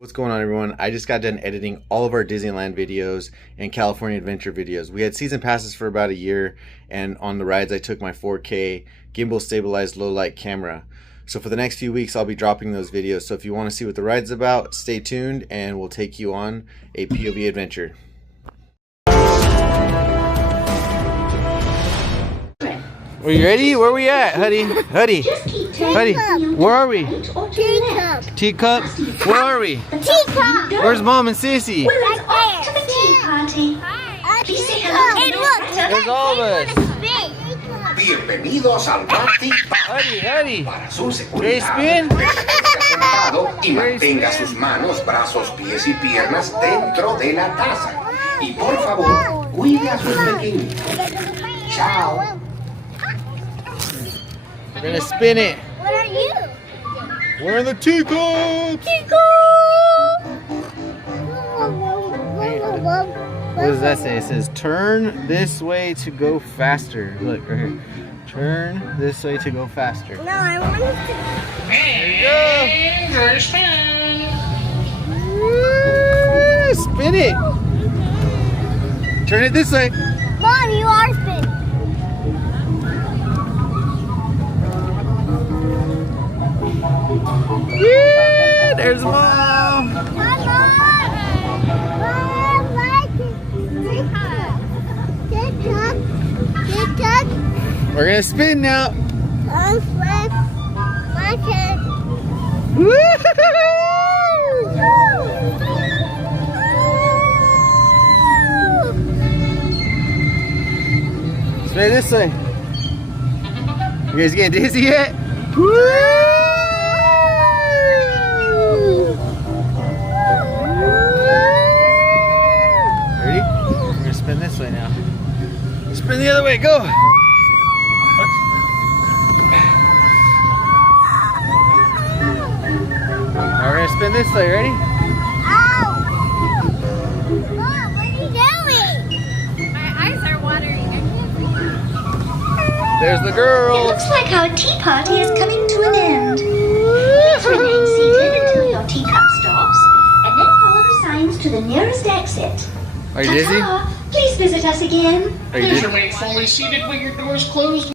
What's going on, everyone? I just got done editing all of our Disneyland videos and California Adventure videos. We had season passes for about a year, and on the rides I took my 4K gimbal stabilized low light camera. So for the next few weeks I'll be dropping those videos. So if you want to see what the ride's about, stay tuned and we'll take you on a POV adventure. Are you ready? Where are we at, Huddy? Huddy? Huddy? Where are we? Teacup. Teacup? Where are we? Teacup. Where's Mom and Sissy? Right there. To the tea party. Please say hello. Hey, look. There's all of us. Bienvenidos al party Huddy. para su Hey, seguridad. spin. Permanezca sentado y mantenga sus manos, brazos, pies y piernas dentro de la taza. Y por favor, cuide a sus pequeños. Chao. We're gonna spin it. What are you? We're in the teacup. What does that say? It says turn this way to go faster. Look right here. Turn this way to go faster. No, I want to. There you go. Spin it. Turn it this way. Mom, you are spinning. Yeah, there's Mom. Come on. Mom, like it. Tick-tock. We're gonna spin now. I'm Fred. My turn. Spin it this way. You guys getting dizzy yet? Ready? We're gonna spin this way now. Spin the other way, go! Now we're gonna spin this way, ready? Ow! Mom, what are you doing? My eyes are watering. I can't breathe. There's the It girl! looks like our tea party is coming to an end. Please remain seated until your teacup stops, and then follow the signs to the nearest exit. Are you dizzy? Ta-ta. Please visit us again. Are you Please dizzy? remain fully seated with your doors closed.